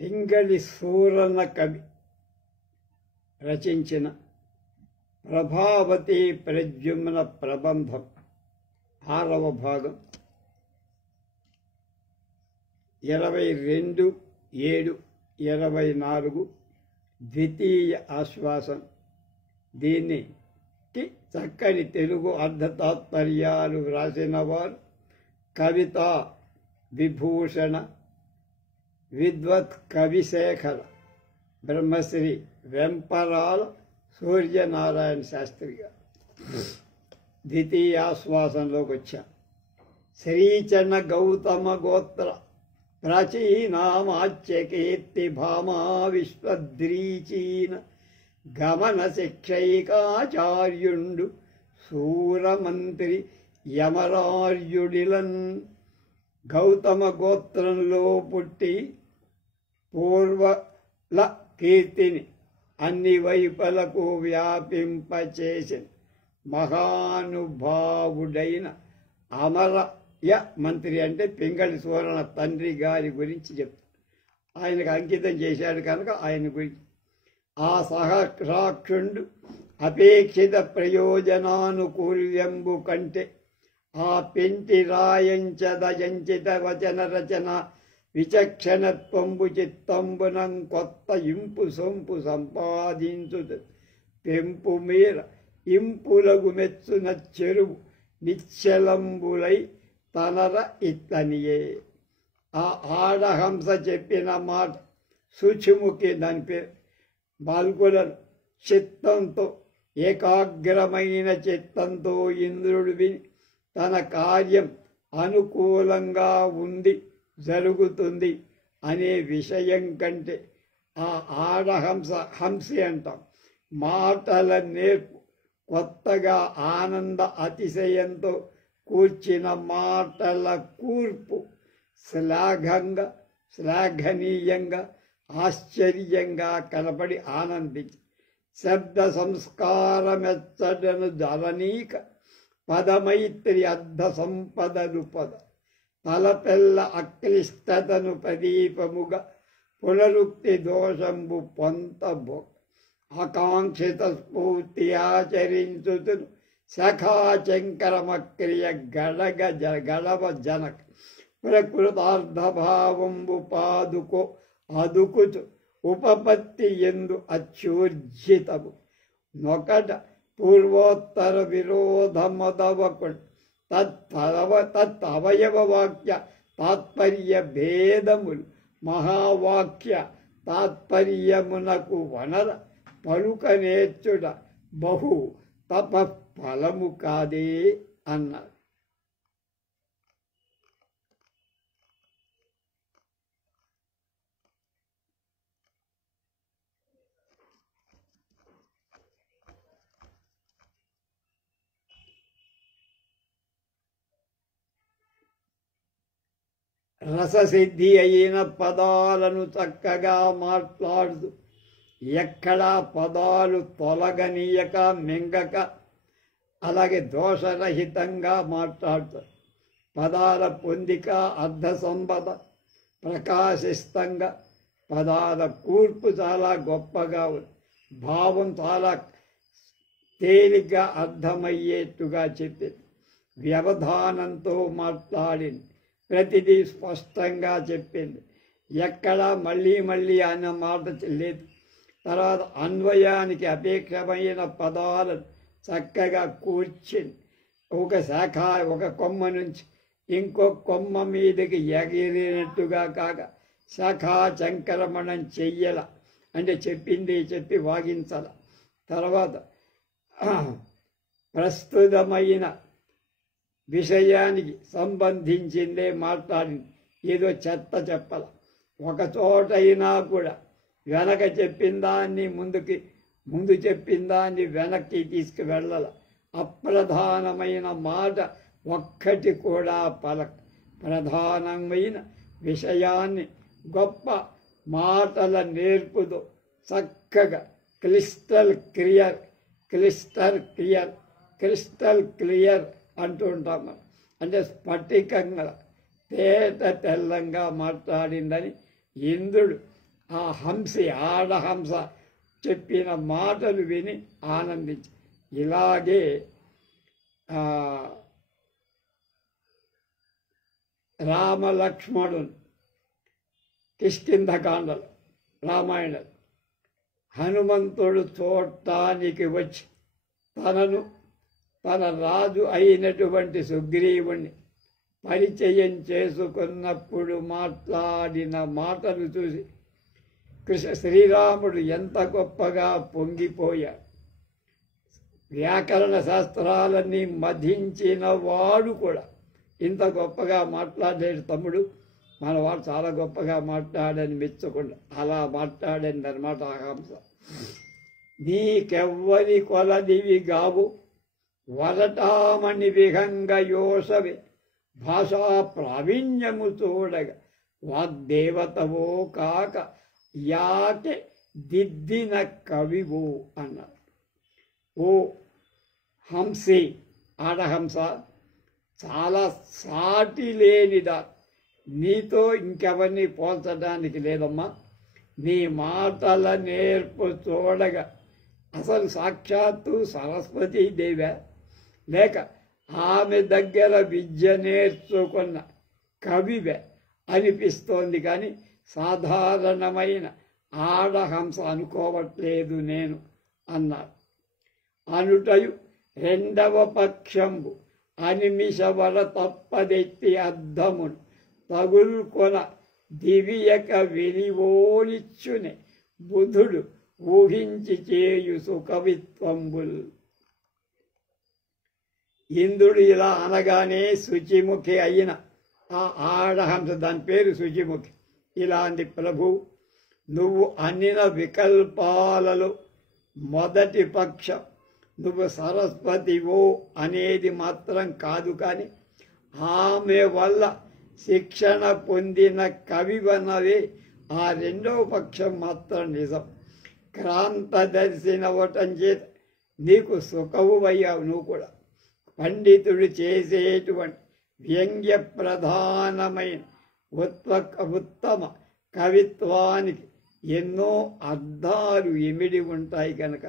పింగళి సూరన కవి రచించిన ప్రభావతి ప్రద్యుమ్న ప్రబంధం 6వ భాగం 22/7/24 ద్వితీయ ఆశ్వాసం. దీన్ని చక్కని తెలుగు అర్ధతాత్పర్యాలు వ్రాసిన వారు కవితా విభూషణ విద్వత్ కవిశేఖర బ్రహ్మశ్రీ వెంపరాల సూర్యనారాయణ శాస్త్రి గారు. ద్వితీయాశ్వాసంలోకి వచ్చాం. శ్రీచరణ గౌతమ గోత్ర ప్రాచీనామాచ్యకీర్తి భామా విశ్వద్రీచీన గమన శిక్షైకాచార్యుండు సూరమంత్రి యమరార్యుడిలన్. గౌతమ గోత్రంలో పుట్టి పూర్వల కీర్తిని అన్ని వైపులకు వ్యాపింపచేసిన మహానుభావుడైన అమరయ మంత్రి అంటే పింగళి సూరన తండ్రి గారి గురించి చెప్తారు. ఆయనకు అంకితం చేశాడు కనుక ఆయన గురించి. ఆ సహసాక్షుండు అపేక్షిత ప్రయోజనానుకూల్యంబు కంటే ఆ పెంటి రాయంచదయంచిత వచన రచన విచక్షణత్వంబు చిత్తంబునం కొత్త ఇంపు సొంపు సంపాదించు పెంపు మీర ఇంపులగు మెచ్చున చెరువు నిశ్చలంబులై తనర ఇతనియే. ఆ ఆడహంస చెప్పిన మాట శుచిముఖి దాని పేరు. బాల్కులను చిత్తంతో ఏకాగ్రమైన చిత్తంతో ఇంద్రుడు విని తన కార్యం అనుకూలంగా ఉంది జరుగుతుంది అనే విషయం కంటే ఆ హంసి అంటాం మాటల నేర్పు కొత్తగా ఆనంద అతిశయంతో కూర్చిన మాటల కూర్పు శ్లాఘనీయంగా ఆశ్చర్యంగా కనపడి ఆనందించి శబ్ద సంస్కారమెచ్చడను ధరణీక పదమైత్రి అర్ధ సంపదలు పద తలపెల్ల అక్లిష్టతను ప్రదీపముగా పునరుక్తి దోషంబు పొంతబో ఆకాంక్షిత స్ఫూర్తి ఆచరించుతును శఖాచంకరమక్రియ గళవ జనక ప్రకృతార్థభావంబు పాదుకో అదుకుచు ఉపపత్తి ఎందు అచ్యూర్జితము నొకట పూర్వోత్తర విరోధమదవకు తత్తవయవ వాక్య తాత్పర్య భేదములు మహావాక్య తాత్పర్యమునకు వనర పలుక నేర్చుట బహు తప ఫలము కాదే అన్నారు. రససిద్ధి అయిన పదాలను చక్కగా మాట్లాడుతూ ఎక్కడా పదాలు తొలగనీయక మింగక అలాగే దోషరహితంగా మాట్లాడుతారు. పదాల పొందిక అర్ధ సంపద ప్రకాశిస్తంగా పదాల కూర్పు చాలా గొప్పగా ఉంది. భావం చాలా తేలిగ్గా అర్థమయ్యేట్టుగా చెప్పింది. వ్యవధానంతో మాట్లాడింది. ప్రతిదీ స్పష్టంగా చెప్పింది. ఎక్కడా మళ్ళీ మళ్ళీ అన్న మాట లేదు. తర్వాత అన్వయానికి అపేక్షమైన పదాలను చక్కగా కూర్చింది. ఒక శాఖ ఒక కొమ్మ నుంచి ఇంకో కొమ్మ మీదకి ఎగిరినట్టుగా కాక శాఖా చంకరమణం చెయ్యల అంటే చెప్పింది చెప్పి వాగించాల. తర్వాత ప్రస్తుతమైన విషయానికి సంబంధించిందే మాట్లాడింది. ఏదో చెత్త చెప్పాల. ఒక చోటైనా కూడా వెనక చెప్పిన దాన్ని ముందు చెప్పిన దాన్ని వెనక్కి తీసుకువెళ్ళాల. అప్రధానమైన మాట ఒక్కటి కూడా పలక. ప్రధానమైన విషయాన్ని గొప్ప మాటల నేర్పుతో చక్కగా క్రిస్టల్ క్లియర్ అంటూ ఉంటాం. అంటే స్ఫటికంగా తేట తెల్లంగా మాట్లాడిందని ఇంద్రుడు ఆ హంసి ఆడహంస చెప్పిన మాటలు విని ఆనందించి ఇలాగే రామలక్ష్మణుడు కిష్కింధకాండలు రామాయణం హనుమంతుడు చూడటానికి వచ్చి తన రాజు అయినటువంటి సుగ్రీవుణ్ణి పరిచయం చేసుకున్నప్పుడు మాట్లాడిన మాటలు చూసి శ్రీరాముడు ఎంత గొప్పగా పొంగిపోయాడు. వ్యాకరణ శాస్త్రాలన్నీ మధించిన వాడు కూడా ఇంత గొప్పగా మాట్లాడాడు తమ్ముడు, మనవాడు చాలా గొప్పగా మాట్లాడని మెచ్చకుండా అలా మాట్లాడింది అనమాట ఆ హంస. నీకెవ్వరి కొలదివి గావు వరటామణి విహంగ యోసవే భాషా ప్రావీణ్యము చూడగా వాగ్దేవతవో కాక యాకే దిద్దిన కవివో అన్నారు. ఓ హంసి ఆడహంస, చాలా సాటి లేనిదా, నీతో ఇంకెవరిని పోల్చడానికి లేదమ్మా. నీ మాటల నేర్పు చూడగా అసలు సాక్షాత్తు సరస్వతీదేవే లేక ఆమె దగ్గర విద్య నేర్చుకున్న కవివే అనిపిస్తోంది, కానీ సాధారణమైన ఆడహంస అనుకోవట్లేదు నేను అన్నారు. అనుటయు రెండవ పక్షంబు అనిమిషవర తప్పదెత్తి అద్దమును తగుల్కొన దివియక వెలివోనిచ్చునే బుధుడు ఊహించి చేయు సుకవిత్వంబుల్. ఇంద్రుడు ఇలా అనగానే శుచిముఖి అయిన ఆ ఆడహంస, దాని పేరు శుచిముఖి, ఇలా అంది, ప్రభు నువ్వు అన్నిన వికల్పాలలో మొదటి పక్షం నువ్వు సరస్వతివో అనేది మాత్రం కాదు, కానీ ఆమె వల్ల శిక్షణ పొందిన కవివనవే ఆ రెండవ పక్షం మాత్రం నిజం. క్రాంతదర్శినవటం చేత నీకు సుఖవు అయ్యావు. నువ్వు కూడా పండితుడు చేసేటువంటి వ్యంగ్య ప్రధానమైన ఉత్తమ కవిత్వానికి ఎన్నో అర్థాలు ఇమిడి ఉంటాయి కనుక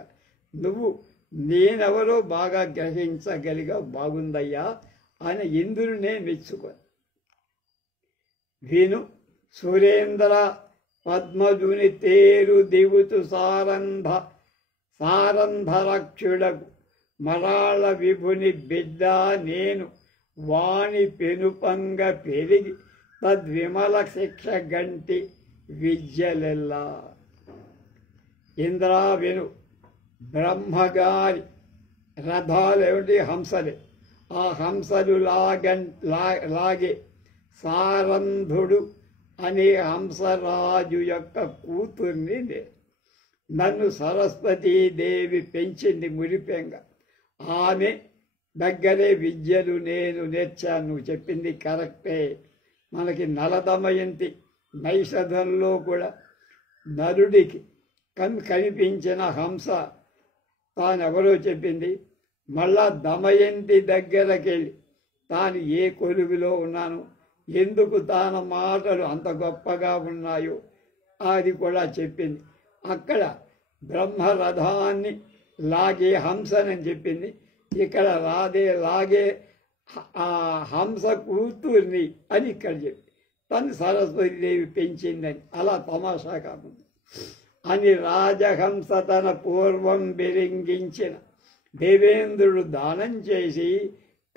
నువ్వు నేనెవరో బాగా గ్రహించగలిగా, బాగుందయ్యా అని ఇంద్రునే మెచ్చుకొని విను. సురేంద్ర పద్మజుని తేరు దివుతు సారంధరక్షుడకు మరాళ విభుని బిడ్డ నేను వాణి పెనుపంగ పెరిగి తద్విమల శిక్ష గంటి విద్యలెల్లా. ఇంద్రా విను, బ్రహ్మగారి రథాలు ఏమిటి? హంసలే. ఆ హంసలు లాగే సారంధుడు అనే హంసరాజు యొక్క కూతుర్ని నన్ను సరస్వతీదేవి పెంచింది మురిపెంగా. ఆమె దగ్గరే విద్యలు నేను నేర్చాను. నువ్వు చెప్పింది కరెక్టే. మనకి నలదమయంతి నైషధంలో కూడా నరుడికి కనిపించిన హంస తానెవరో చెప్పింది. మళ్ళా దమయంతి దగ్గరకి వెళ్ళి తాను ఏ కొలువులో ఉన్నాను, ఎందుకు తాన మాటలు అంత గొప్పగా ఉన్నాయో అది కూడా చెప్పింది. అక్కడ బ్రహ్మరథాన్ని లాగే హంసనని చెప్పింది, ఇక్కడ లాగే ఆ హంస కూతుర్ని అని ఇక్కడ చెప్పి తను సరస్వతీదేవి పెంచిందని. అలా తమాషా కాకుండా అని రాజహంస తన పూర్వం బెరింగించిన దేవేంద్రుడు దానం చేసి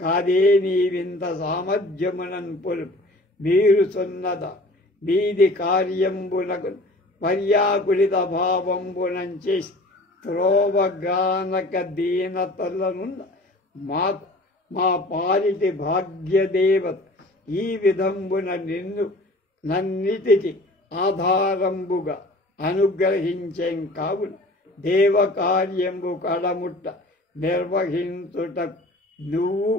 కాదే నీవింత సామర్థ్యమునన్ పొలుపు మీరు సున్నద మీది కార్యంబునకు పర్యాకులిత భావంబునం చేసి త్రోవగానక దీనతలనున్న మాకు మా పాలిటి భాగ్యదేవత ఈ విధంబున నిన్ను నన్నిటికి ఆధారంబుగా అనుగ్రహించేం కావున దేవకార్యంబు కడముట్ట నిర్వహించుట నువ్వు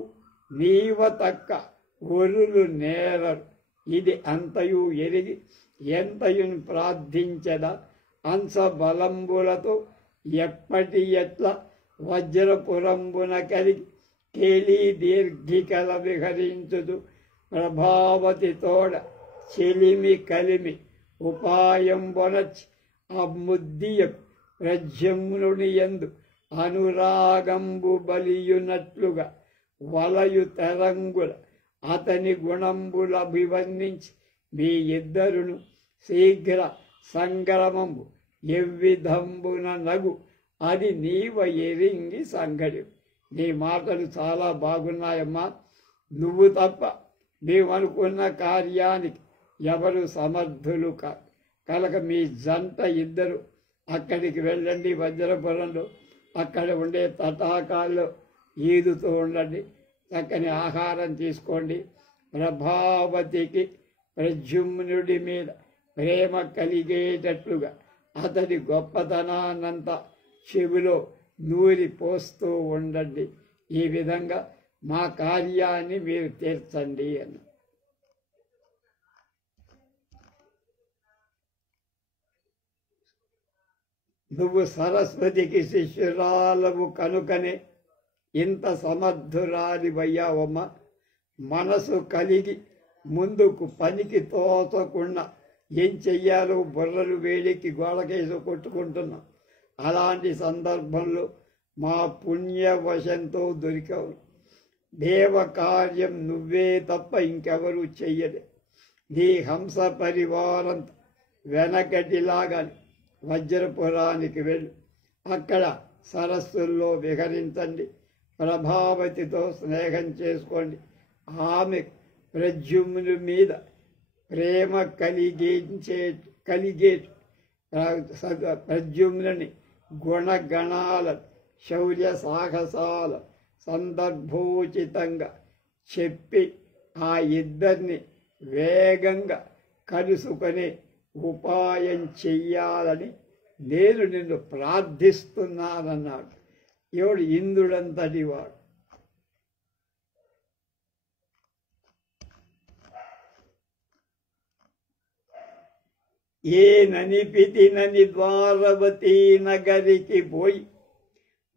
నీవ తక్క ఒరులు నేరరు. ఇది అంతయు ఎరిగి ఎంతయును ప్రార్థించదా అంశ బలంబులతో ఎప్పటి ఎట్ల వజ్రపురంబున కలిగి కేళీ దీర్ఘికల విహరించుదు ప్రభావతి తోడ చెలిమి కలిమి ఉపాయం వనచి అమ్ముద్దియ ప్రజ్యమ్నుని యందు అనురాగంబు బలియునట్లుగా వలయు తరంగుల అతని గుణంబుల అభివర్ణించి మీ ఇద్దరును శీఘ్ర సంగ్రమంబు ఎవ్విధంబున నగు అది నీవ ఎరింగి సంగడి. నీ మాటలు చాలా బాగున్నాయమ్మా. నువ్వు తప్ప మేమనుకున్న కార్యానికి ఎవరు సమర్థులు కనుక మీ జంట ఇద్దరు అక్కడికి వెళ్ళండి. వజ్రపురంలో అక్కడ ఉండే తటాకాల్లో ఈదుతూ ఉండండి. చక్కని ఆహారం తీసుకోండి. ప్రభావతికి ప్రద్యుమ్నుడి మీద ప్రేమ కలిగేటట్లుగా అతడి గొప్పతనాన్నంతా చెవిలో నూరి పోస్తూ ఉండండి. ఈ విధంగా మా కార్యాన్ని మీరు తీర్చండి అని. నువ్వు సరస్వతికి శిష్యురాలవు కనుకనే ఇంత సమర్థురాలివయ్యావమ్మ. మనసు కలిగి ముందుకు పనికి తోచకుండా ఏం చెయ్యాలో బుర్రలు వేడికి గోడకేసి కొట్టుకుంటున్నాం. అలాంటి సందర్భంలో మా పుణ్యవశంతో దొరికావు. దేవకార్యం నువ్వే తప్ప ఇంకెవరూ చెయ్యలే. నీ హంస పరివారంతో వెనకటిలాగానే వజ్రపురానికి వెళ్ళి అక్కడ సరస్సుల్లో విహరించండి. ప్రభావతితో స్నేహం చేసుకోండి. ఆమె ప్రద్యుమ్నుడి మీద ప్రేమ కలిగే ప్రద్యుమ్నుని గుణగణాల శౌర్య సాహసాల సందర్భోచితంగా చెప్పి ఆ ఇద్దరిని వేగంగా కలుసుకునే ఉపాయం చెయ్యాలని నేను నిన్ను ప్రార్థిస్తున్నానన్నాడు. ఎవడు? ఇంద్రుడంతటి వాడు. ఏ ననిపితినని ద్వారవతీ నగరికి పోయి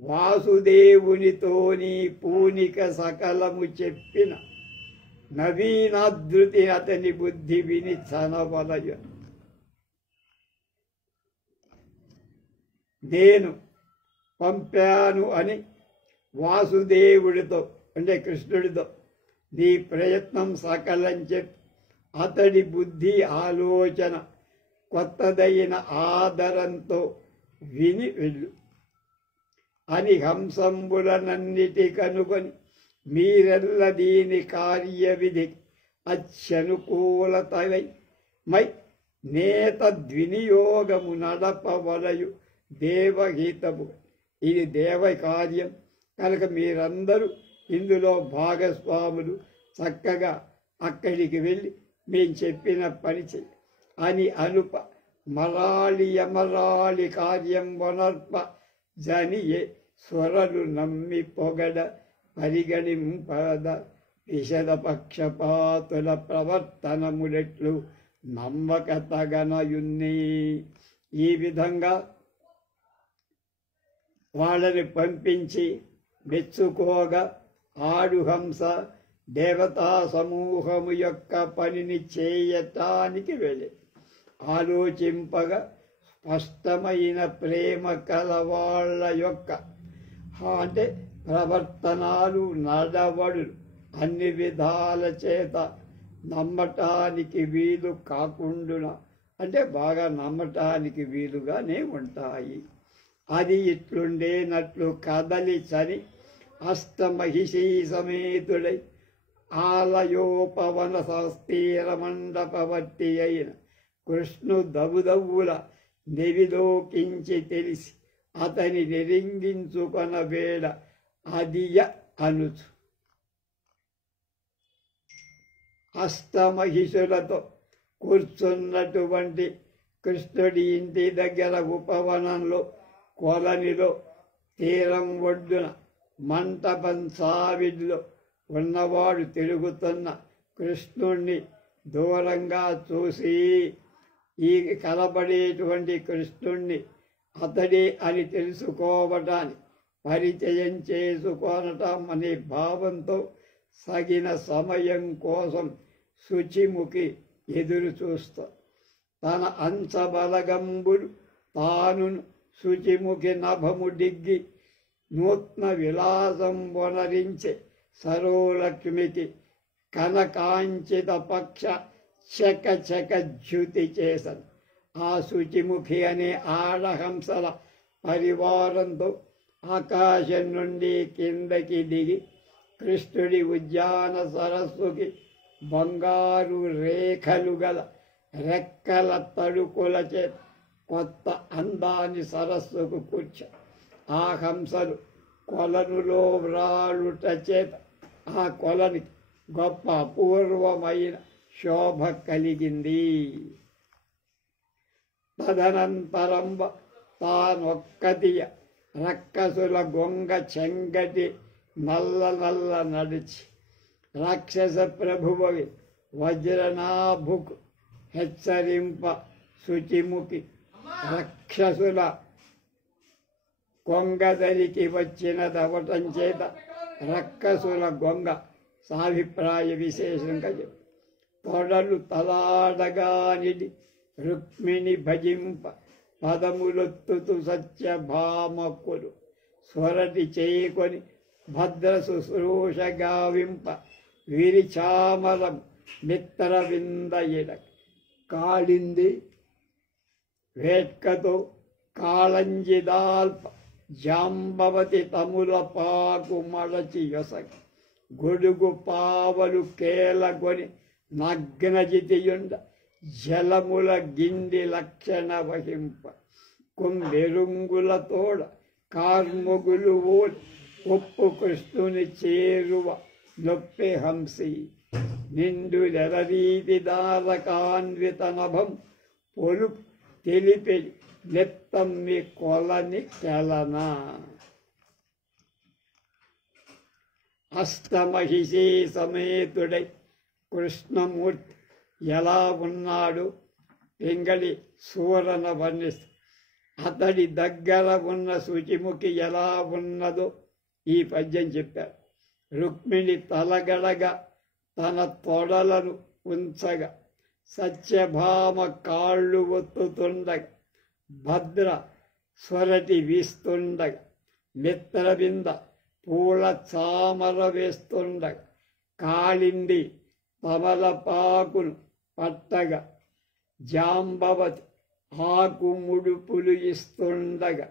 వాసుదేవునితో నీ పూనిక సకలము చెప్పిన నవీనాదృతి అతని బుద్ధి విని చనవలయ. నేను పంపాను అని వాసుదేవుడితో అంటే కృష్ణుడితో నీ ప్రయత్నం సకలం చెప్పి అతడి బుద్ధి ఆలోచన కొత్తదైన ఆదరంతో విని వెళ్ళు అని హంసంబులనన్నిటి కనుగొని మీరెల్ల దీని కార్యవిధి అత్యనుకూలతవై మై నేత ద్వినియోగము నడపవలయు దేవహితము. ఇది దేవ కార్యం కనుక మీరందరూ ఇందులో భాగస్వాములు. చక్కగా అక్కడికి వెళ్ళి మేము చెప్పిన పని చెయ్యి అని అనుప మరాళి కార్యం వనర్ప జనియే స్వరలు నమ్మి పొగడ పరిగణింపద విషద పక్షపాతుల ప్రవర్తనములెట్లు నమ్మక తగనయున్ని. ఈ విధంగా వాళ్ళని పంపించి మెచ్చుకోగా ఆడుహంస దేవతా సమూహము యొక్క పనిని చేయటానికి వెళ్ళి ఆలోచింపగా స్పష్టమైన ప్రేమ కలవాళ్ల యొక్క అంటే ప్రవర్తనాలు నడవడులు అన్ని విధాల చేత నమ్మటానికి వీలు కాకుండా అంటే బాగా నమ్మటానికి వీలుగానే ఉంటాయి. అది ఇట్లుండేనట్లు కదలి చని అష్టమహిషీ సమేతుడై ఆలయోపవన సస్థీర మండపవర్తి అయిన కృష్ణు దవుదవుల నెవిలోకించి తెలిసి అతని నిరింగించుకొన వేళ అదియ అనుచు అష్టమహిషులతో కూర్చున్నటువంటి కృష్ణుడి ఇంటి దగ్గర ఉపవనంలో కొలనిలో తీరం ఒడ్డున మంటపం సావిడిలో ఉన్నవాడు తిరుగుతున్న కృష్ణుణ్ణి దూరంగా చూసి ఈ కలబడేటువంటి కృష్ణుణ్ణి అతడే అని తెలుసుకోవటానికి పరిచయం చేసుకోనటం అనే భావంతో సగిన సమయం కోసం శుచిముఖి ఎదురు చూస్తా. తన అంశబలగంబులు తానును శుచిముఖి నభము డిగ్గి నూత్న విలాసం వనరించే సరోలక్ష్మికి కనకాంచిత పక్ష చక చక జ్యుతి చేసను. ఆ శుచిముఖి అనే ఆడహంసల పరివారంతో ఆకాశం నుండి కిందకి దిగి కృష్ణుడి ఉద్యాన సరస్సుకి బంగారు రేఖలు గల రెక్కల తడుకుల చేత కొత్త అందాన్ని సరస్సుకు కూర్చ. ఆ హంసలు కొలనులో వ్రాలుట చేత ఆ కొలనికి గొప్ప అపూర్వమైన శోభ కలిగింది. తదనంతరంబ తానొక్కతియ రక్కసుల గొంగ చెంగటి నల్ల నల్ల నడిచి రాక్షస ప్రభువవి వజ్రనాభుకు హెచ్చరింప శుచిముఖి రాక్షసుల గొంగదరికి వచ్చినదవటం చేత రక్కసుల గొంగ సాభిప్రాయ విశేషంగా చెప్పు. తొడలు తలాడగానిది రుక్మిణి భజింప పదములొత్తుతు సత్యభామకులు స్వరటి చేకొని భద్ర శుశ్రూష గావింప విరిచామరం మిత్ర విందయిడ కాళింది వేట్కతో కాళంజిదాల్ప జాంబవతి తముల పాకు మడచి యొసగ గొడుగు పావలు కేలగొని నగ్నజితియుండ జలముల గిండి లక్షణ వహింప కుంభెరుంగుల తోడ కార్ముగులు ఓడి ఒప్పు కృష్ణుని చేరువ నొప్పి హంసి నిండు నెరరీతి దారకాన్విత నభం పొలుపు తెలిపి నెత్తమ్మి కొలని కెలన. అష్టమహిషీ సమేతుడై కృష్ణమూర్తి ఎలా ఉన్నాడు పింగళి సూరన వర్ణిస్తూ అతడి దగ్గర ఉన్న శుచిముఖి ఎలా ఉన్నదో ఈ పద్యం చెప్పారు. రుక్మిణి తలగడగా తన తొడలను ఉంచగా సత్యభామ కాళ్ళు ఒత్తుతుండగా భద్ర స్వరటి వీస్తుండగా మిత్రబింద పూల చామర వేస్తుండగా కాళింది తమలపాకును పట్టగా జాంబవతి ఆకు ముడుపులు ఇస్తుండగా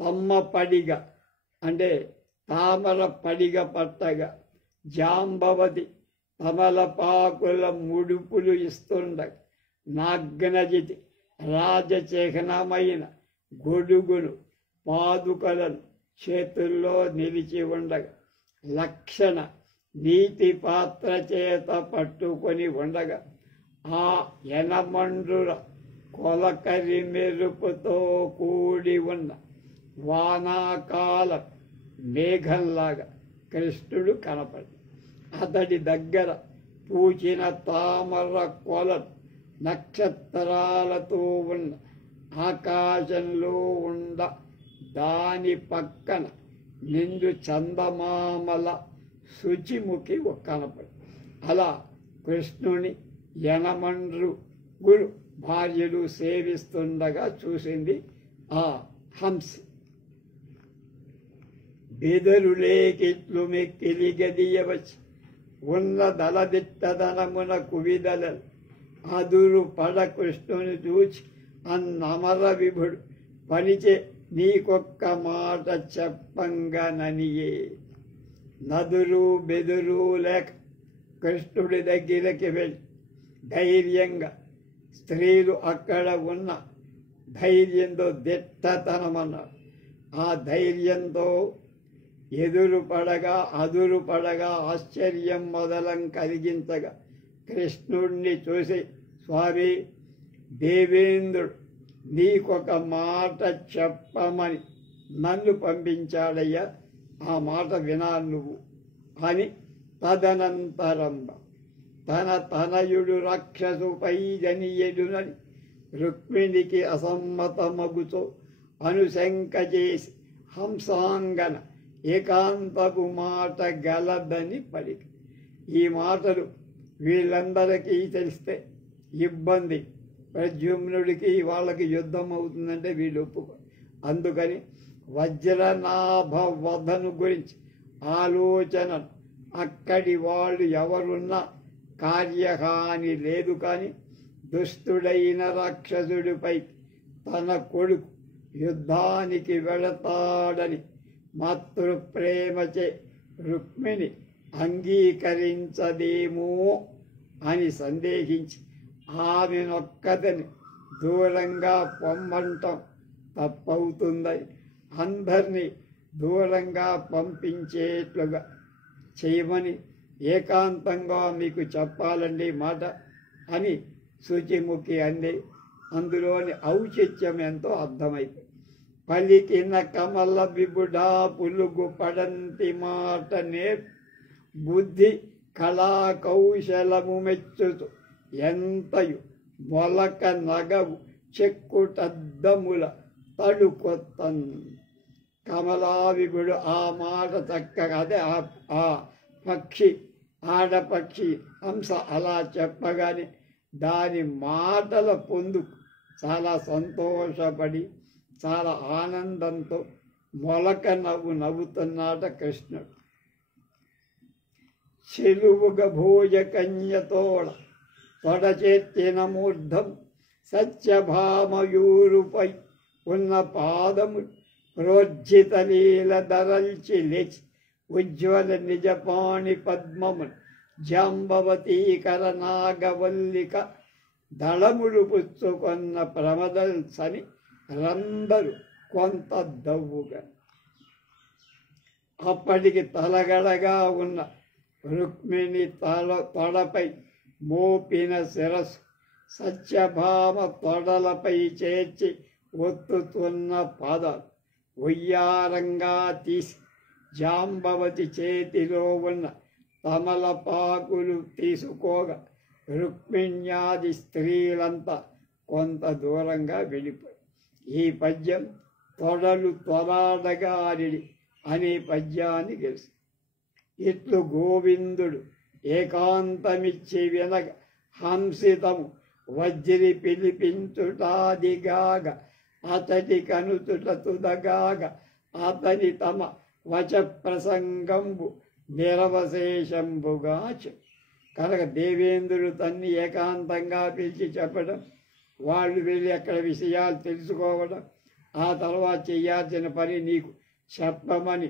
తమ్మ పడిగ అంటే తామర పడిగ పట్టగా జాంబవతి తమలపాకుల ముడుపులు ఇస్తుండగా నాగ్నజితి రాజచిహ్నమైన గొడుగును పాదుకలను చేతుల్లో నిలిచి ఉండగా లక్షణ నీతి పాత్ర చేత పట్టుకొని ఉండగా ఆ ఎనమండ్రుల కొలకరి మెరుపుతో కూడి ఉన్న వానాకాల మేఘంలాగా కృష్ణుడు కనపడి అతడి దగ్గర పూచిన తామర కొలను నక్షత్రాలతో ఉన్న ఆకాశంలో ఉండ దాని పక్కన నిండు చందమామల శుచిముఖి కనపడి అలా కృష్ణుని యనమండ్రుగులు భార్యలు సేవిస్తుండగా చూసింది ఆ హంస. బెదరులేకిట్లు మెక్కిలి గదియవచ్చి ఉన్న దళదిట్టదనమున కువిదలలు అదురు పడ కృష్ణుని చూచి అన్నమర విభుడు పనిచే నీకొక్క మాట చెప్పంగననియే. నదురు బెదురు లేక కృష్ణుడి దగ్గరికి వెళ్ళి ధైర్యంగా స్త్రీలు అక్కడ ఉన్న ధైర్యంతో దిట్టతనమన్నారు. ఆ ధైర్యంతో అదురు పడగా ఆశ్చర్యం మొదలం కలిగించగా కృష్ణుడిని చూసి స్వామి దేవేంద్రుడు నీకొక మాట చెప్పమని నన్ను పంపించాడయ్యా, ఆ మాట వినాలి నువ్వు అని. తదనంతరంబ తన తనయుడు రాక్షసుపై జనియడునని రుక్మిణికి అసమ్మతమగుతో అనుశంక చేసి హంసాంగన ఏకాంతపు మాట గలదని పలికి. ఈ మాటలు వీళ్ళందరికీ తెలిస్తే ఇబ్బంది, ప్రద్యుమ్నుడికి వాళ్ళకి యుద్ధం అవుతుందంటే వీళ్ళు ఒప్పుకో. అందుకని వజ్రనాభ వధను గురించి ఆలోచన అక్కడి వాళ్ళు ఎవరున్నా కార్యహాని లేదు. కానీ దుష్టుడైన రాక్షసుడిపై తన కొడుకు యుద్ధానికి వెళతాడని మాతృప్రేమచే రుక్మిణి అంగీకరించదేమో అని సందేహించి ఆమెనొక్కదని దూరంగా పొమ్మంటం తప్పవుతుందని అందరినీ దూరంగా పంపించేట్లుగా చేయమని ఏకాంతంగా మీకు చెప్పాలండి మాట అని శుచిముఖి అంది. అందులోని ఔచిత్యం ఎంతో అర్థమైంది. పలికిన కమల విబుడా పులుగు పడంతి మాట బుద్ధి కళా కౌశలము మెచ్చుతూ ఎంతయు మొలక నగవు చెక్కుటద్దముల తడుకొత్తన్. కమలావిగుడు ఆ మాట చక్కగా అదే ఆ పక్షి ఆడపక్షి హంస అలా చెప్పగానే దాని మాటల పొందుకు చాలా సంతోషపడి చాలా ఆనందంతో మొలక నవ్వుతున్నాట కృష్ణుడు. చెలువుగ భోజకన్యతోడ తొడచెత్తిన మూర్ధం సత్యభామయూరుపై ఉన్న పాదము ప్రోజ్జిత లీల ధరల్చి లేచి ఉజ్వల నిజపాణి పద్మములు జాంబవతీకర నాగవల్లిక దళములు పుచ్చుకొన్న ప్రమదల్సని రందరు కొంత దవ్వుగా. అప్పటికి తలగడగా ఉన్న రుక్మిణి తొడపై మోపిన శిరస్సు సత్యభామ తొడలపై చేర్చి ఒత్తుతున్న పాదాలు ఉయ్యారంగా తీసి జాంబవతి చేతిలో ఉన్న తమలపాకులు తీసుకోగా రుక్మిణ్యాది స్త్రీలంతా కొంత దూరంగా వెళ్ళిపోయి. ఈ పద్యం తొడలు తొలాడగారిడి అనే పద్యాన్ని గెలిచి ఇట్లు గోవిందుడు ఏకాంతమిచ్చి వినగ హంసితము వజ్రి పిలిపించుటాదిగాగ అతడి కనుతుట తుదగాగ అతని తమ వచ ప్రసంగంబు నిరవశేషంబుగాచు. కనుక దేవేంద్రుడు తన్ని ఏకాంతంగా పిలిచి చెప్పడం, వాళ్ళు వెళ్ళి అక్కడ విషయాలు తెలుసుకోవడం, ఆ తర్వాత చేయాల్సిన పని నీకు చెప్పమని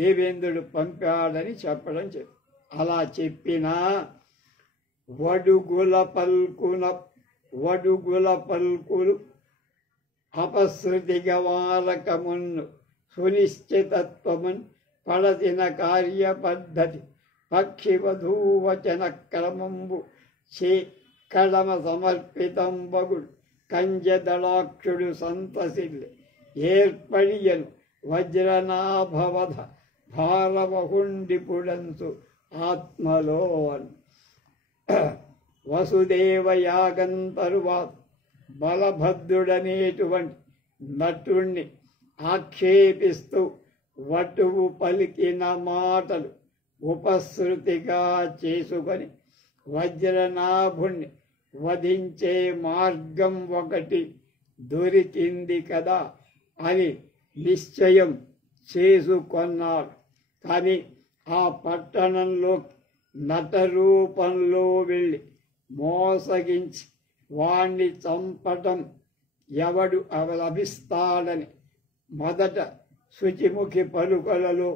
దేవేంద్రుడు పంపాడని చెప్పడం అలా చెప్పినా వడుగుల పల్కులు అపశృతిగా వారకమున్ను సునిశ్చితత్వమున్ పడతిన కార్య పద్ధతి పక్షి వధూవచన క్రమంబు చే కడమ సమర్పితంబగుడు కంజదళాక్షుడు సంతసిల్లి ఏర్పడియను వజ్రనాభవధ భారవహుండిపుడంతు ఆత్మలో. వసుదేవ యాగం తరువాత బలభద్రుడనేటువంటి నటుణ్ణి ఆక్షేపిస్తూ వటువు పలికిన మాటలు ఉపశృతిగా చేసుకొని వజ్రనాభుణ్ణి వధించే మార్గం ఒకటి దొరికింది కదా అని నిశ్చయం చేసుకొన్నాడు. కానీ ఆ పట్టణంలో నటరూపంలో వెళ్ళి మోసగించి వాణ్ణి చంపటం ఎవడు లభిస్తాడని మొదట శుచిముఖి పలుకలలో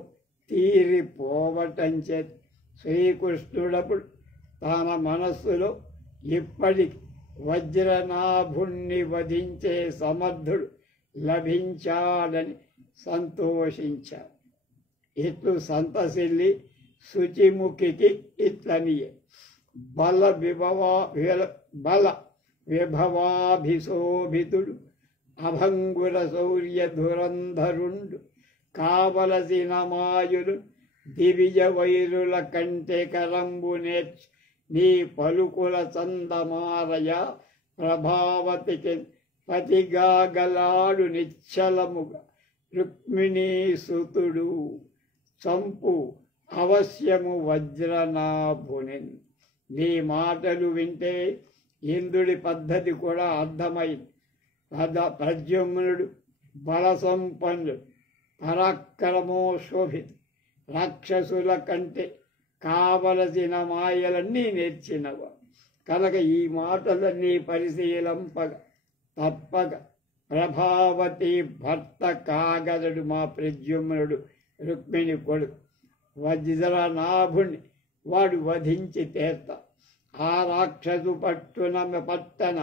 తీరిపోవటం చేత శ్రీకృష్ణుడప్పుడు తన మనస్సులో ఇప్పటికి వజ్రనాభుణ్ణి వధించే సమర్థుడు లభించాడని సంతోషించాడు. ఇట్లు సంతసిల్లి శుచిముఖికి ఇట్లనియే బల విభవాభిశోభితుడు అభంగుర శౌర్య ధురంధరుండు కావలసిన మాయులు దివిజ వైరుల కంటే కరంబు నేర్చు నీ పలుకుల చందమారయ ప్రభావతికి పతిగాగలాడు నిశ్చలముగా రుక్మిణీసుతుడు చంపు అవశ్యము వజ్రనాభుని. నీ మాటలు వింటే ఇంద్రుడి పద్ధతి కూడా అర్థమైంది. ప్రద్యుమ్నుడు బల సంపన్నుడు, పరాక్రమో శోభిత, రాక్షసుల కంటే కావలసిన మాయలన్నీ నేర్చినవాడు కనుక ఈ మాటలన్నీ పరిశీలింపగా తప్పక ప్రభావతి భర్త కాగలడు మా ప్రద్యుమ్నుడు, రుక్మిణి కొడుకు. వజ్రనాభుణ్ణి వాడు వధించి తీర్త. ఆ రాక్షసు పట్టణ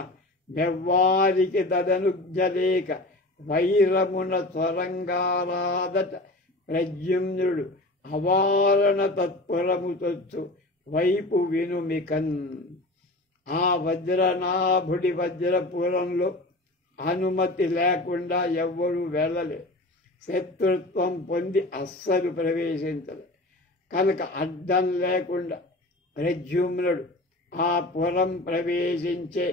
మెవ్వారికి దదనుజ్జలేక వైరమున స్వరంగారాదట ప్రద్యుమ్నుడు అవారణ తత్పురము తొచ్చు వైపు వినుమికన్. ఆ వజ్రనాభుడి వజ్రపురంలో అనుమతి లేకుండా ఎవ్వరూ వెళ్ళలే. శత్రుత్వం పొంది అస్సలు ప్రవేశించలే. కనుక అడ్డం లేకుండా ప్రద్యుమ్నుడు ఆ పురం ప్రవేశించే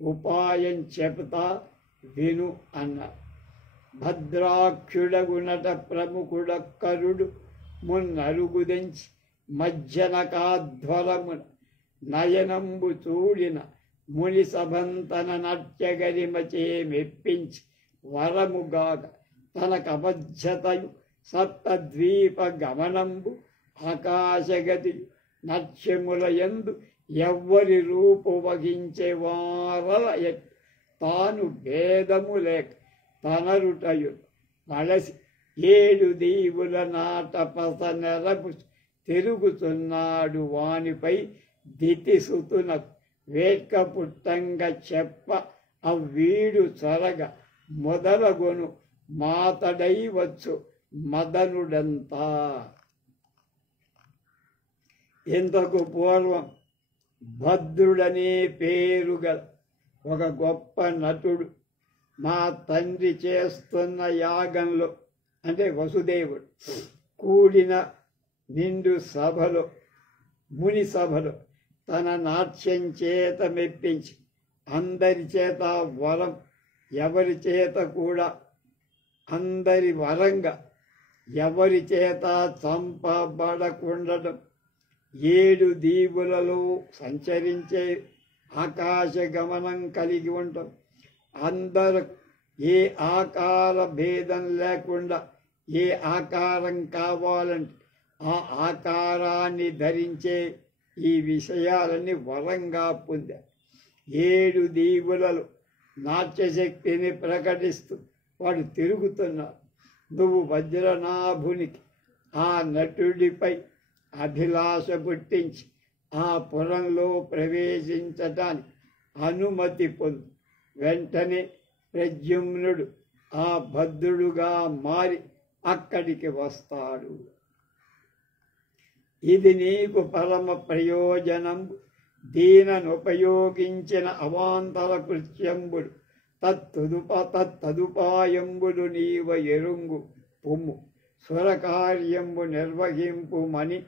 ఉపాయం చెప్తా విను అన్నారు. భద్రాక్షుడగునట ప్రముఖుడక్కరుడు మున్నరుగుదెంచి మధ్యనకాధ్వరమున నయనంబు చూడిన ముని సభంతన నాట్యగరిమచే మెప్పించి వరముగాక తనకబద్ధతయు సప్తద్వీప గమనంబు ఆకాశగతి నత్యములయందు ఎవ్వరి రూపు వహించే వారల తాను భేదము లేక తనరుటయు వలసి 7 దీవుల నాటపస నెరపు తిరుగుతున్నాడు వానిపై దితిసుతునకు వేట్క పుట్టంగా చెప్ప అవ్వీడు చొరగ మొదలగొను మాతడై వచ్చు మదనుడంతా. ఇంతకు పూర్వం భద్రుడనే పేరుగల ఒక గొప్ప నటుడు మా తండ్రి చేస్తున్న యాగంలో అంటే వసుదేవుడు కూడిన నిండు సభలో ముని సభలో తన నాట్యం చేత మెప్పించి అందరి చేత వరం ఎవరి చేత కూడా అందరి వరంగా ఎవరి చేత చంపబడకుండడం 7 దీవులలో సంచరించే ఆకాశ గమనం కలిగి ఉంటాం. అందరూ ఏ ఆకార భేదం లేకుండా ఏ ఆకారం కావాలంటే ఆ ఆకారాన్ని ధరించే ఈ విషయాలన్నీ వరంగా పొందారు. 7 దీవులలో నాట్యశక్తిని ప్రకటిస్తూ వాడు తిరుగుతున్నాడు. నువ్వు వజ్రనాభునికి ఆ నటుడిపై అభిలాష పుట్టించి ఆ పురంలో ప్రవేశించటానికి అనుమతి పొందు. వెంటనే ప్రద్యుమ్నుడు ఆ భద్రుడుగా మారి అక్కడికి వస్తాడు. ఇది నీకు పరమ ప్రయోజనం. దీననుపయోగించిన అవాంతర కృత్యంబుడు తత్తుదుపాయంబుడు నీవ ఎరుంగు పొమ్ము. స్వరకార్యంబు నిర్వహింపుమని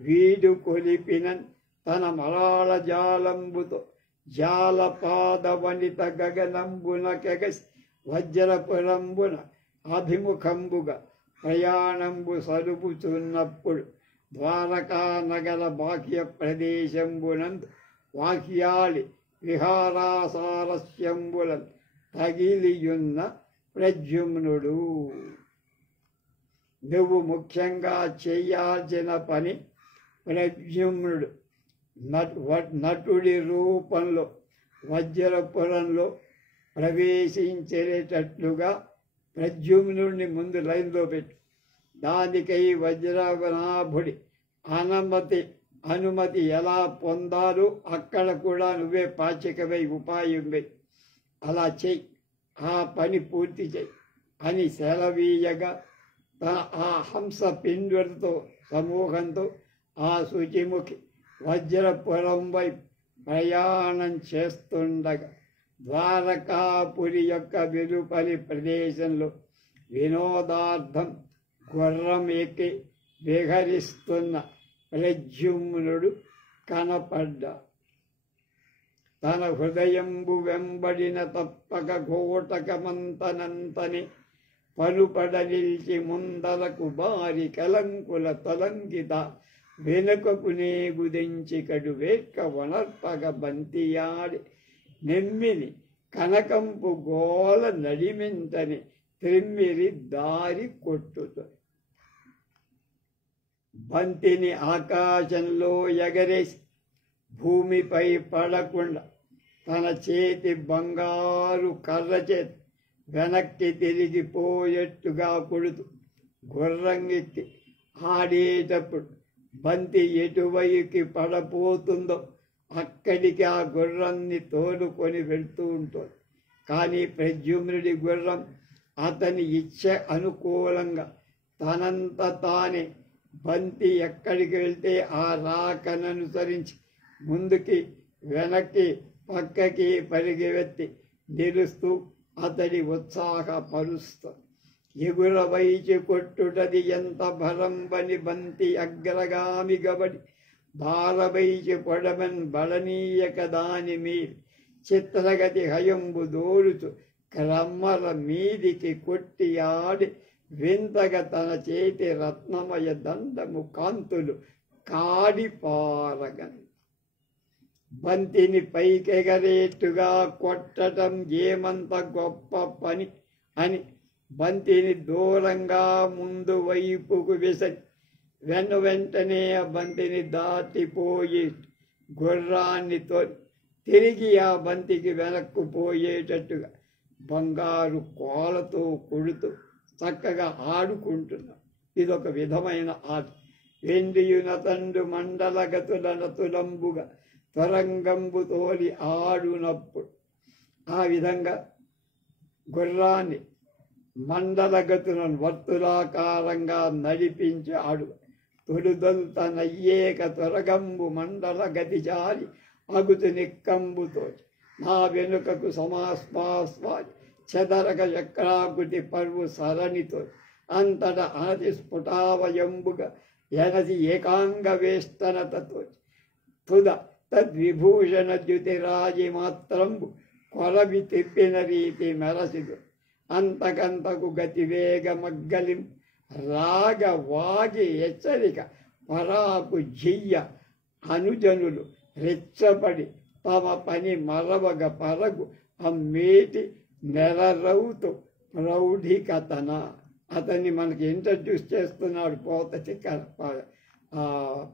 వీడు కొలిపినన్ తన మరాళ జాలంబుతో జాలపాద వనిత గగనంబున కెగసి వజ్రపురంబున అభిముఖంబుగా ప్రయాణంబు సరుపుచున్నప్పుడు ద్వారకా నగర బాహ్య ప్రదేశంబునందు వాక్యాలి విహారాసారస్యంబులను తగిలియున్న ప్రద్యుమ్నుడు. నువ్వు ముఖ్యంగా చేయాల్సిన పని ప్రద్యుమ్నుడు నటుడి రూపంలో వజ్రపురంలో ప్రవేశించేటట్లుగా ప్రద్యుమ్నుడిని ముందు లైన్లో పెట్టు. దానికై వజ్రనాభుడి అనుమతి ఎలా పొందాలో అక్కడ కూడా నువ్వే పాచికవై ఉపాయం వెయ్యి. అలా చెయ్యి, ఆ పని పూర్తి చెయ్యి అని సెలవీయగా ఆ హంస పిండులతో సమూహంతో ఆ శుచిముఖి వజ్రపురం వైపు ప్రయాణం చేస్తుండగా ద్వారకాపురి యొక్క వెలుపలి ప్రదేశంలో వినోదార్థం గుర్రం ఎక్కి విహరిస్తున్న ప్రద్యుమ్నుడు కనపడ్డా. తన హృదయంబు వెంబడిన తప్పక ఘోటకమంతనంతని పలుపడ నిలిచి ముందరకు బారి కలంకుల తలంకిత వెనుకకు నేగుదెంచి కడు వేట్క వనర్పగ బంతియాడి నెమ్మిని కనకంపు గోల నడిమింతని త్రిమ్మిరి దారి కొట్టుతుంది. బంతిని ఆకాశంలో ఎగరేసి భూమిపై పడకుండా తన చేతి బంగారు కర్ర చేతి వెనక్కి తిరిగిపోయేట్టుగా కొడుతూ గుర్రంగెక్కి ఆడేటప్పుడు బంతి ఎటువైకి పడపోతుందో అక్కడికి ఆ గుర్రాన్ని తోడుకొని వెళ్తూ ఉంటుంది. కానీ ప్రద్యుమ్నుడి గుర్రం అతని ఇచ్చ అనుకూలంగా తనంత తానే బంతి ఎక్కడికి వెళ్తే ఆ రాకననుసరించి ముందుకి వెనక్కి పక్కకి పరిగెత్తి నిలుస్తూ అతడి ఉత్సాహపరుస్తాడు. ఎగురవైచి కొట్టుటది ఎంత భరంబని బంతి అగ్రగామి గబడి బాలవైచి పొడమన్ బళనీయక దాని మీది చిత్రగతి హయంబు దోరుచు క్రమ్మల మీదికి కొట్టి ఆడి వింతగా తన చేతి రత్నమయ దండము కాంతులు కాడిపారగన్. బంతిని పైకెగరేట్టుగా కొట్టడం ఏమంత గొప్ప పని అని బంతిని దూరంగా ముందు వైపుకు విసరి వెంటనే ఆ బంతిని దాటిపోయి గుర్రాన్ని తిరిగి ఆ బంతికి వెనక్కు పోయేటట్టుగా బంగారు కోలతో కొడుతూ చక్కగా ఆడుకుంటున్నాం. ఇదొక విధమైన ఆట. వెండియునతండు మండలగతులనతులంబుగా త్వరంగంబు తోలి ఆడునప్పుడు ఆ విధంగా గుర్రాన్ని మండలగతులను వర్తులాకారంగా నడిపించి ఆడు. తొలుదొల్త నయ్యేక త్వరగంబు మండల గతి జారి అగుతు నిక్కంబుతో నా వెనుకకు సమాస్పాస్వాది చెదరక చక్రాకృతి పర్వు సరణితో అంతట అనతి స్ఫుటావయంబుగా ఎనది ఏకాంగ వేష్టనతతో తుద తద్విభూషణ ద్యుతిరాజి మాత్రంబు కొరవి తిప్పిన రీతి మెరసిదు అంతకంతకు గతివేగమగ్గలిం రాగ వాగి హెచ్చరిక పరాకు జియ్య అనుజనులు రెచ్చపడి తమ పని మరవగ పరగు అమ్మేటి నెరరవుతూ ప్రౌఢికతన. అతన్ని మనకి ఇంట్రడ్యూస్ చేస్తున్నాడు పోతచి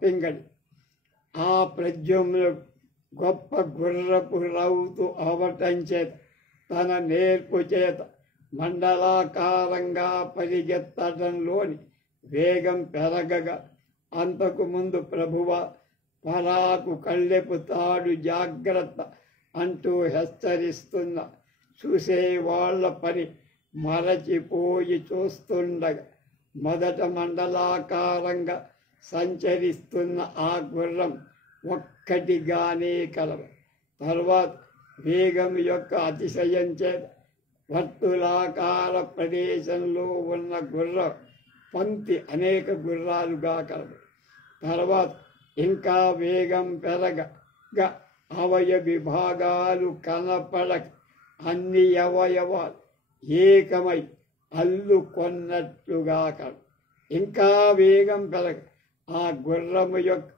పింగళి. ఆ ప్రద్యుమ్నుడు గొప్ప గుర్రపు రౌతు అవటం చేత తన నేర్పు చేత మండలాకారంగా పరిగెత్తడంలోని వేగం పెరగగా అంతకు ముందు ప్రభువ పరాకు కళ్ళెపు తాడు జాగ్రత్త అంటూ హెచ్చరిస్తున్న చూసేవాళ్ల పని మరచిపోయి చూస్తుండగా మొదట మండలాకారంగా సంచరిస్తున్న ఆ గుర్రం ఒక్కటిగానే కలవు. తర్వాత వేగం యొక్క అతిశయం చేత వర్తులాకార ప్రదేశంలో ఉన్న గుర్రం పంక్తి అనేక గుర్రాలుగా కలవు. తర్వాత ఇంకా వేగం పెరగగా అవయ విభాగాలు కనపడక అన్ని అవయవాలు ఏకమై అల్లుకొన్నట్లుగా కలవు. ఇంకా వేగం పెరగ ఆ గుర్రము యొక్క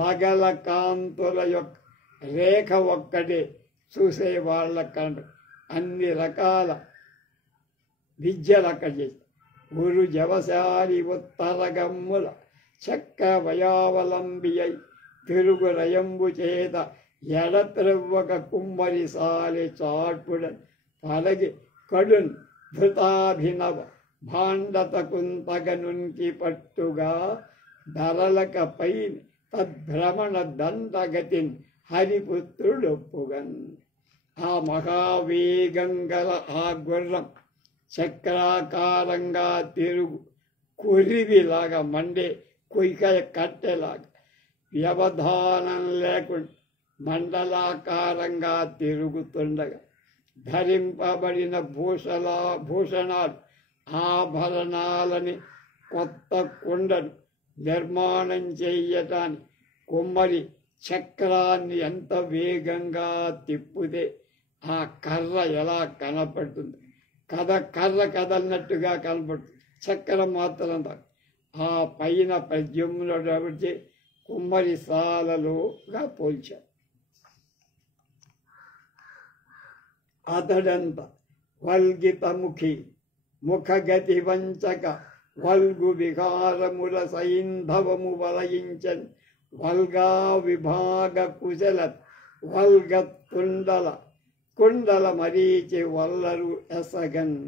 నగల కాంతుల యొక్క రేఖ ఒక్కటే చూసే వాళ్ళ కంట అన్ని రకాల విద్యలు అక్కడ చేసి గురు జవశాలి ఉత్తరగమ్ముల చక్క వయావలంబి అయి తిరుగు రయంబు చేత ఎడత్రవ్వక కుమ్మరి సాలి చాటుడ పలగి కడున్ ధృతాభినవ భాండతకుంతగనుంకి పట్టుగా ధరలక పై తద్భ్రమణ దండగతిన్ హరిపుత్రుడొప్పుగన్. ఆ మహావేగంగల ఆ గుర్రం చక్రాకారంగా తిరుగు కొరివిలాగా మండే కొయ్య కట్టెలాగా వ్యవధానం లేకుండా మండలాకారంగా తిరుగుతుండగా ధరింపబడిన భూషణాలు ఆభరణాలని కొత్త కుండను నిర్మాణం చెయ్యటానికి కుమ్మరి చక్రాన్ని ఎంత వేగంగా తిప్పితే ఆ కర్ర ఎలా కనపడుతుంది, కర్ర కదలనట్టుగా కనపడుతుంది, చక్రం మాత్రం ఆ పైన ప్రద్యుమ్నుడు కుమ్మరి సాలలోగా పోల్చారు. అతడంత వల్గితముఖి ముఖగతి వంచక వల్గు విహారముల సైంధవము వలయించన్ వల్గా విభాగ కుశల వల్గత్ కుండల మరీచి వల్లరు ఎసగన్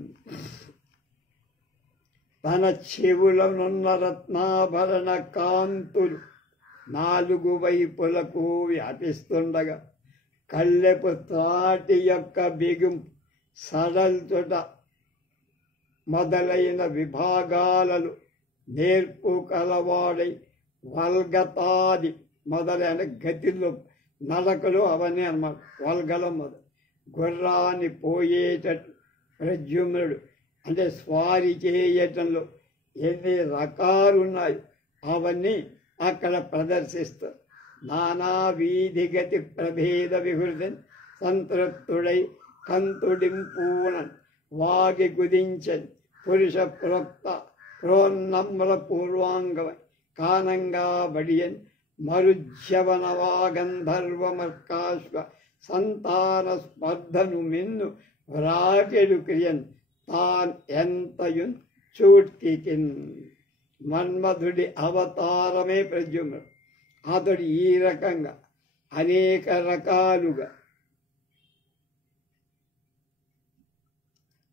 తన చెవులనున్న రత్నాభరణ కాంతులు 4 వైపులకు వ్యాపిస్తుండగా కళ్ళెపు త్రాటి యొక్క బిగింపు సడల్చుట మొదలైన విభాగాలలో నేర్పు కలవాడై వల్గతాది మొదలైన గతిలో నడకలు అవన్నీ అన్నమాట. వల్గలం మొదలు గుర్రాన్ని పోయేటట్టు ప్రద్యుమ్నుడు అంటే స్వారీ చేయటంలో ఎన్ని రకాలు ఉన్నాయో అవన్నీ అక్కడ ప్రదర్శిస్తారు. నానా వీధిగతి ప్రభేద విహృదన్ సంతృప్తుడై కంతుడింపూనన్ వాగి కుదించన్ పురుష ప్రోక్త ప్రోన్నమ్ర పూర్వాంగమై కానంగా బడియన్ మరుజ్యవనవాగంధర్వమర్కాశ్వ సంతాన స్పర్ధను మిన్ను వ్రాకెడు క్రియన్ తాన్ ఎంతయున్ చూట్కికిన్. మన్మధుడి అవతారమే ప్రద్యుమ్నుడు. అతడు ఈ రకంగా అనేక రకాలుగా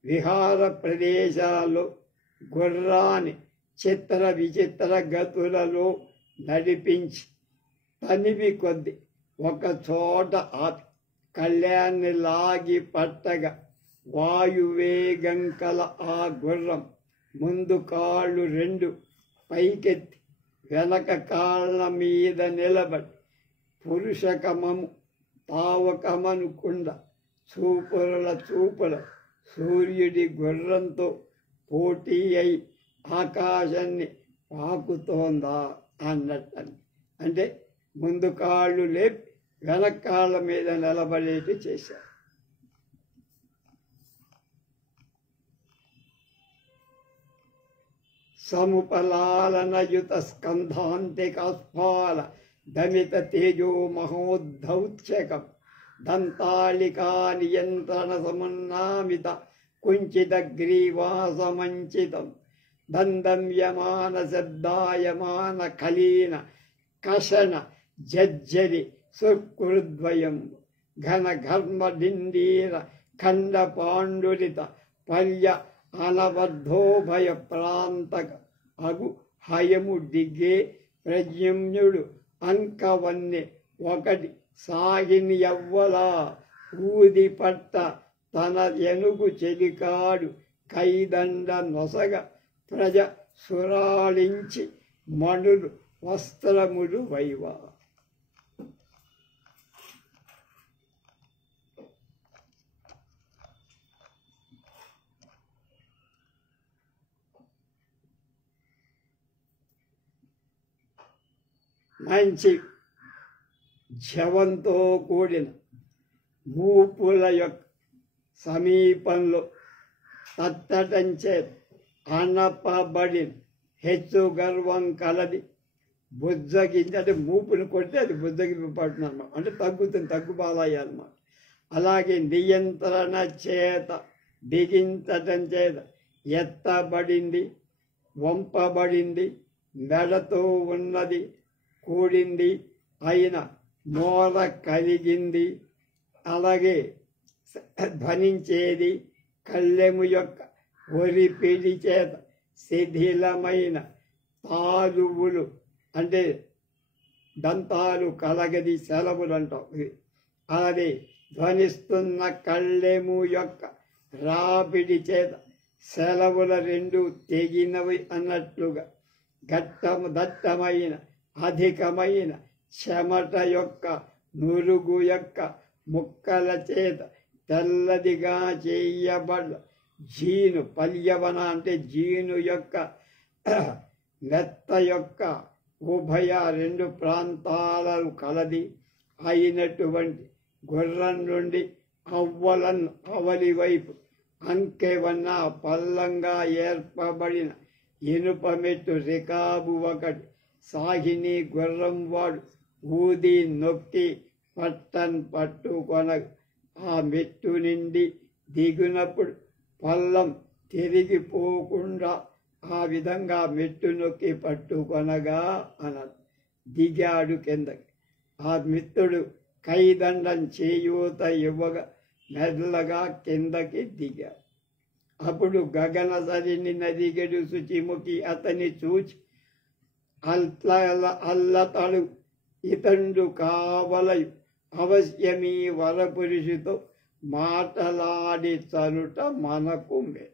విహార ప్రదేశాల్లో గుర్రాన్ని చిత్ర విచిత్ర గతులలో నడిపించి తనివి కొద్ది ఒక చోట ఆపి కళ్యాణ్ణి లాగి పట్టగా వాయువేగం కల ఆ గుర్రం ముందు కాళ్ళు 2 పైకెత్తి వెనక కాళ్ళ మీద నిలబడి పురుషకమము తావకమనుకుండా చూపుల సూర్యుడి గుర్రంతో పోటీ అయి ఆకాశాన్ని పాకుతోందా అన్నట్టు. అంటే ముందు కాళ్ళు లేపి వెనక కాళ్ళ మీద నిలబడేటి చేశారు. సముపలాలనయుత స్కంధాంతికాస్ఫాల దమిత తేజో మహోద్ధౌత్యకం దంతాళికా నియంత్రణ సమున్నామిత కుంచిత గ్రీవాసమంచితం దందమ్యమాన శబ్దాయమాన కలీన కషణ జజ్జరి సుకృద్వయం ఘన ఘర్మ డిండీర ఖండ పాండురిత పల్య అనబద్ధోభయ ప్రాంతక అగు హయము దిగే ప్రజ్ఞుడు అంకవన్నె 1 సాగిని యవ్వలా ఊది పట్ట తన ఎనుగు చెలికాడు కైదండ నొసగ ప్రజ సురాళించి మణులు వస్త్రములు వైవా. మంచి జవంతో కూడిన మూపుల యొక్క సమీపంలో తట్టటంచే అనపబడిన హెచ్చు గర్వం కలది బుజ్జగించి అంటే మూపుని కొడితే అది బుజ్జగింపు పడుతుంది అన్నమాట. అంటే తగ్గుబాలయ్య అన్నమాట. అలాగే నియంత్రణ చేత బిగించటం చేత ఎత్తబడింది, వంపబడింది, మెడతో ఉన్నది, కూడింది అయిన మోర కలిగింది. అలాగే ధ్వనించేది కళ్ళెము యొక్క ఒరిపిడి చేత శిథిలమైన తాలువులు అంటే దంతాలు కలగది సెలవులు అంటాం. అలాగే ధ్వనిస్తున్న కళ్ళెము యొక్క రాపిడి చేత సెలవుల 2 తెగినవి అన్నట్లుగా దట్టమైన అధికమైన చెమట యొక్క నురుగు యొక్క ముక్కల చేత తెల్లదిగా చేయబడ్డ జీను పల్యవన అంటే జీను యొక్క మెత్త యొక్క ఉభయ 2 ప్రాంతాలను కలది అయినటువంటి గుర్రం నుండి అవలి వైపు అంకెవన్న పల్లంగా ఏర్పబడిన ఇనుప మెట్టు రికాబు 1 సాగిని గుర్రం వాడు ఊది నొక్కి పట్టుకొన ఆ మెట్టు నుండి దిగినప్పుడు పల్లం తిరిగిపోకుండా ఆ విధంగా మెట్టు నొక్కి పట్టుకొనగా అన్నది. దిగాడు కిందకి. ఆ మిత్రుడు కైదండం చేయూత ఇవ్వగా మెల్లగా కిందకి దిగాడు. అప్పుడు గగన సరిని నదిగడు శుచిముఖి అతని చూచి అల్లతడు ఇతండు కావలయు అవశ్యమీ వరపురుషుతో మాటలాడి చనుట మనకు మే.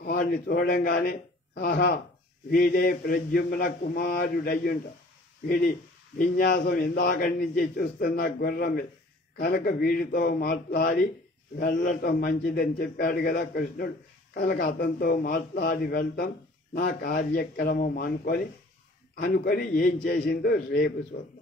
వాడిని చూడంగానే ఆహా వీడే ప్రద్యుమ్న కుమారుడయ్యుంట, వీడి విన్యాసం ఇందాకటి నుంచి చూస్తున్న గుర్రమే కనుక వీడితో మాట్లాడి వెళ్ళటం మంచిదని చెప్పాడు కదా కృష్ణుడు. కనుక అతనితో మాట్లాడి వెళ్ళటం నా కార్యక్రమం అనుకొని ఏం చేసిందో రేపు చూద్దాం.